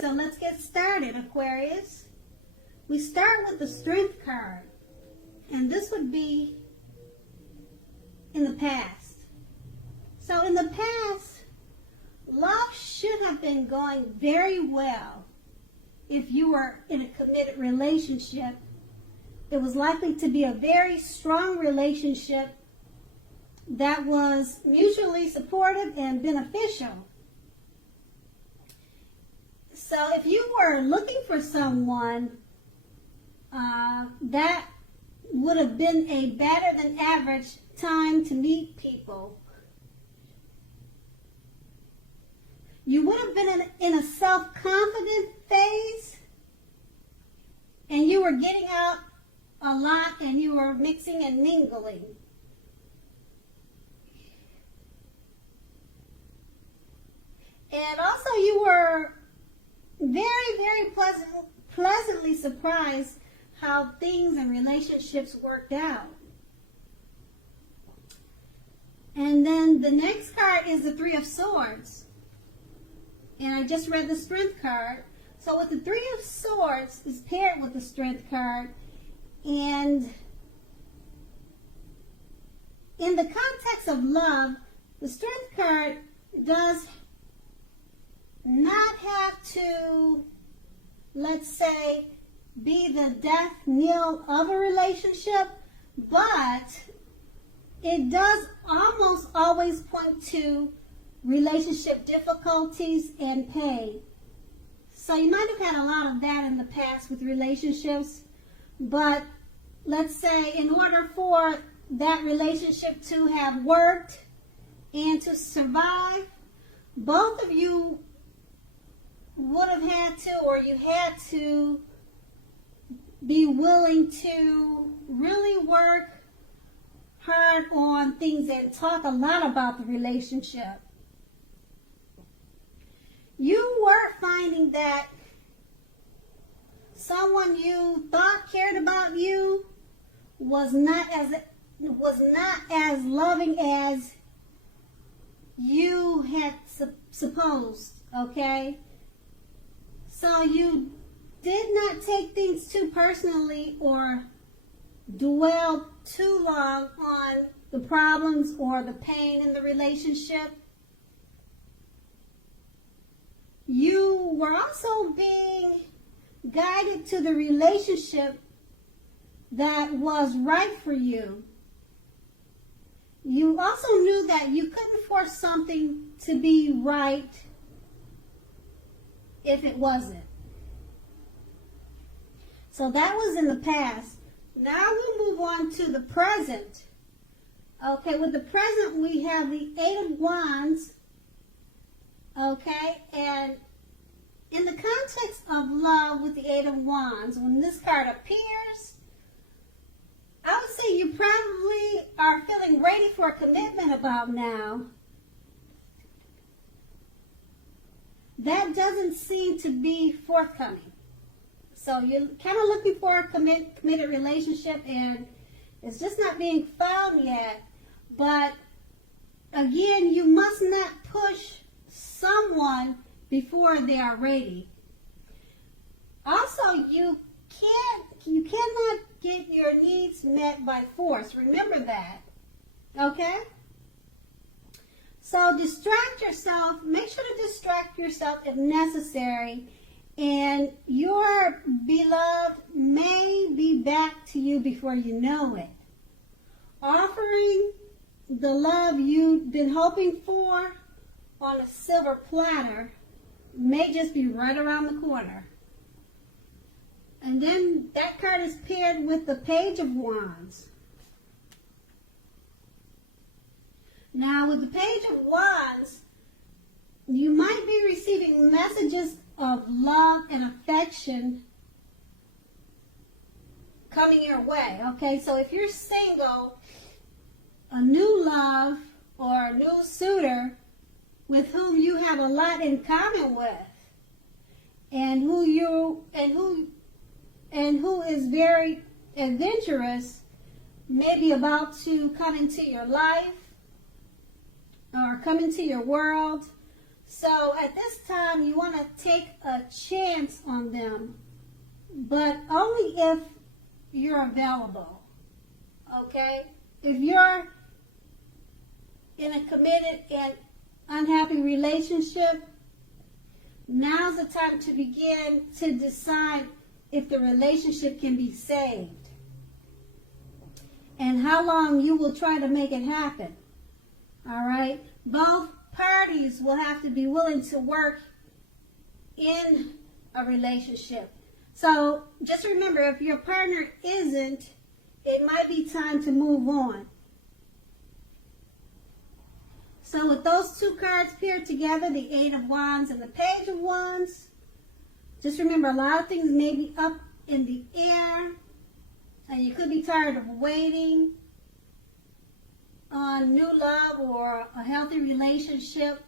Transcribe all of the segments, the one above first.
So let's get started, Aquarius. We start with the Strength card, and this would be in the past. So in the past, love should have been going very well. If you were in a committed relationship, it was likely to be a very strong relationship that was mutually supportive and beneficial. So if you were looking for someone, that would have been a better than average time to meet people. You would have been in a self-confident phase, and you were getting out a lot, and you were mixing and mingling. And also you were very, very pleasantly surprised how things and relationships worked out. And then the next card is the Three of Swords. And I just read the Strength card. So with the Three of Swords is paired with the Strength card. And in the context of love, the Strength card does not have to, let's say, be the death knell of a relationship, but it does almost always point to relationship difficulties and pain. So you might have had a lot of that in the past with relationships, but let's say in order for that relationship to have worked and to survive, both of you would have had to, or you had to be willing to really work hard on things and talk a lot about the relationship. You were finding that someone you thought cared about you was not as loving as you had supposed, okay? So you did not take things too personally or dwell too long on the problems or the pain in the relationship. You were also being guided to the relationship that was right for you. You also knew that you couldn't force something to be right if it wasn't. So that was in the past. Now we'll move on to the present. Okay, with the present we have the Eight of Wands. Okay, and in the context of love with the Eight of Wands, when this card appears, I would say you probably are feeling ready for a commitment about now. That doesn't seem to be forthcoming. So you're kind of looking for a committed relationship, and it's just not being found yet. But again, you must not push someone before they are ready. Also, you cannot get your needs met by force. Remember that. Okay? So distract yourself. Make sure to distract yourself if necessary. And your beloved may be back to you before you know it. Offering the love you've been hoping for on a silver platter may just be right around the corner. And then that card is paired with the Page of Wands. Now with the Page of Wands, you might be receiving messages of love and affection coming your way. Okay, so if you're single, a new love or a new suitor with whom you have a lot in common with, and who is very adventurous, may be about to come into your life or come into your world. So at this time, you want to take a chance on them, but only if you're available, okay? If you're in a committed and unhappy relationship, now's the time to begin to decide if the relationship can be saved and how long you will try to make it happen. All right? Both parties will have to be willing to work in a relationship. So just remember, if your partner isn't, it might be time to move on. So with those two cards paired together, the Eight of Wands and the Page of Wands, just remember, a lot of things may be up in the air, and you could be tired of waiting on new love or a healthy relationship.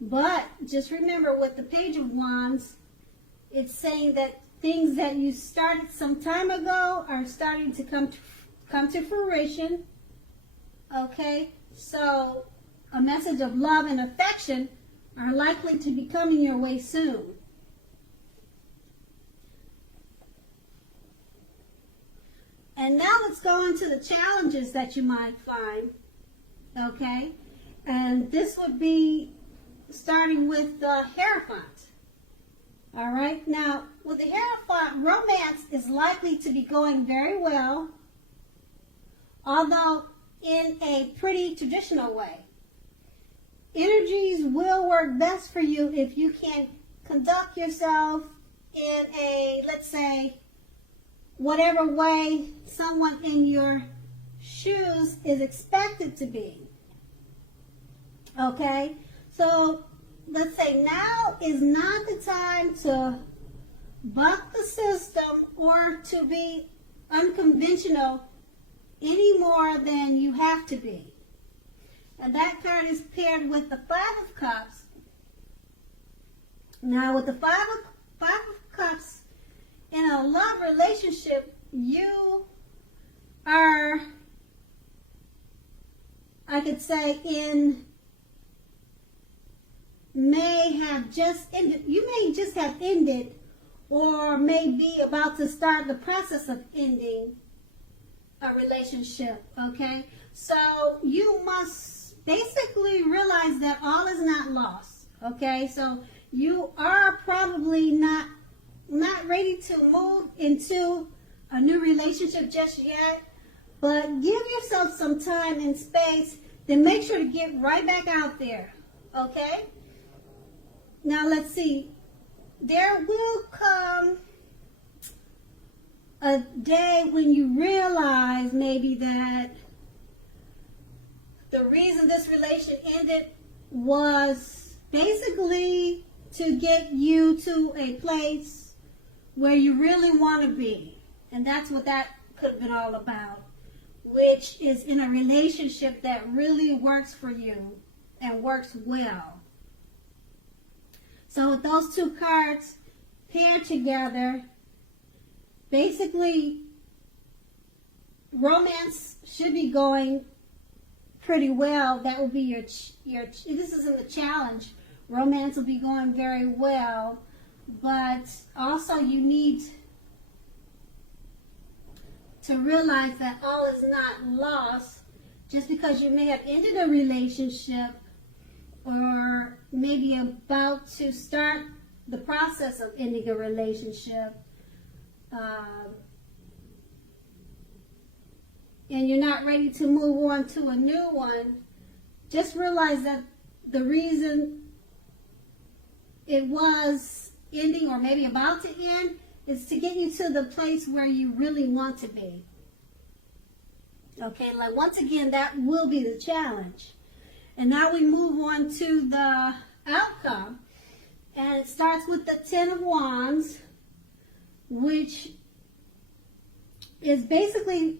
But just remember, with the Page of Wands, it's saying that things that you started some time ago are starting to come to fruition. Okay, so a message of love and affection are likely to be coming your way soon. And now let's go into the challenges that you might find. Okay, and this would be starting with the Hierophant. All right, now with the Hierophant, romance is likely to be going very well, although in a pretty traditional way. Energies will work best for you if you can conduct yourself in a, let's say, whatever way someone in your shoes is expected to be. Okay, so let's say now is not the time to buck the system or to be unconventional any more than you have to be. And that card is paired with the Five of Cups. Now with the Five of Cups, in a love relationship, you are, I could say, may have just ended. You may just have ended, or may be about to start the process of ending a relationship. Okay, so you must basically realize that all is not lost. Okay, so you are probably not ready to move into a new relationship just yet, but give yourself some time and space, then make sure to get right back out there. Okay, now let's see, there will come a day when you realize maybe that the reason this relation ended was basically to get you to a place where you really want to be. And that's what that could have been all about, which is in a relationship that really works for you and works well. So with those two cards paired together, basically romance should be going pretty well. That will be your this isn't a challenge. Romance will be going very well, but also you need to realize that all is not lost just because you may have ended a relationship or maybe about to start the process of ending a relationship, and you're not ready to move on to a new one. Just realize that the reason it was ending or maybe about to end is to get you to the place where you really want to be. Okay, like once again, that will be the challenge. And now we move on to the outcome. And it starts with the Ten of Wands, which is basically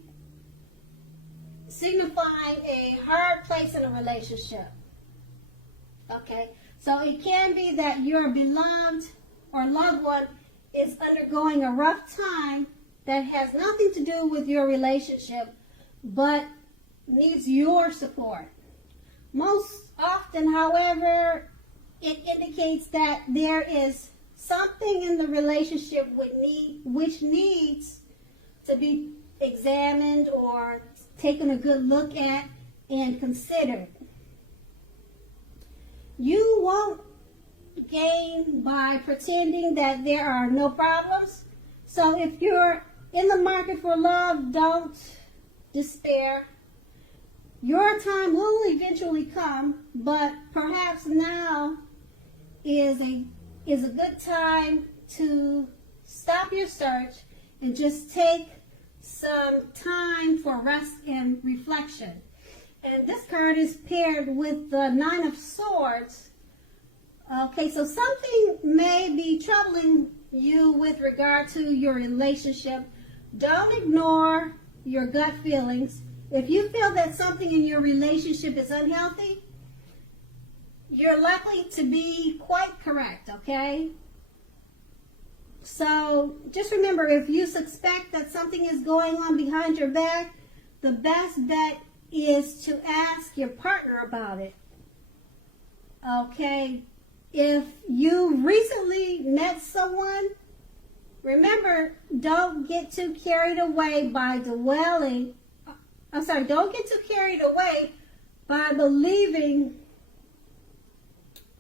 signifying a hard place in a relationship. Okay, so it can be that your beloved or loved one is undergoing a rough time that has nothing to do with your relationship, but needs your support. Most often, however, it indicates that there is something in the relationship which needs to be examined or taken a good look at and considered. You won't gain by pretending that there are no problems. So if you're in the market for love, don't despair. Your time will eventually come, but perhaps now is a good time to stop your search and just take some time for rest and reflection. And this card is paired with the Nine of Swords. Okay, so something may be troubling you with regard to your relationship. Don't ignore your gut feelings. If you feel that something in your relationship is unhealthy, you're likely to be quite correct, okay? So just remember, if you suspect that something is going on behind your back, the best bet is to ask your partner about it. Okay? If you recently met someone, remember, don't get too carried away by don't get too carried away by believing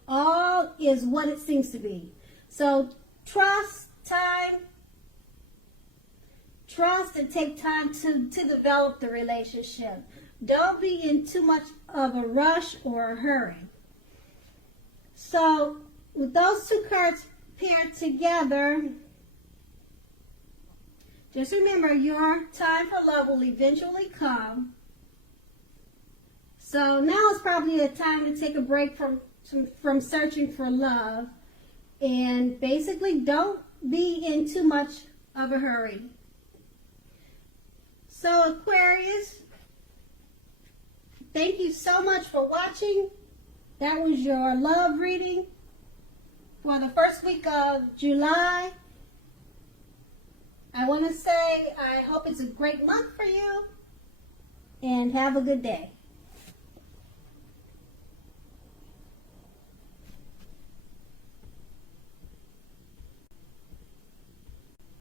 all is what it seems to be. So trust and take time to develop the relationship. Don't be in too much of a rush or a hurry. So with those two cards paired together, just remember your time for love will eventually come. So now is probably a time to take a break from searching for love, and basically don't be in too much of a hurry. So Aquarius, thank you so much for watching. That was your love reading for the first week of July. I want to say I hope it's a great month for you, and have a good day.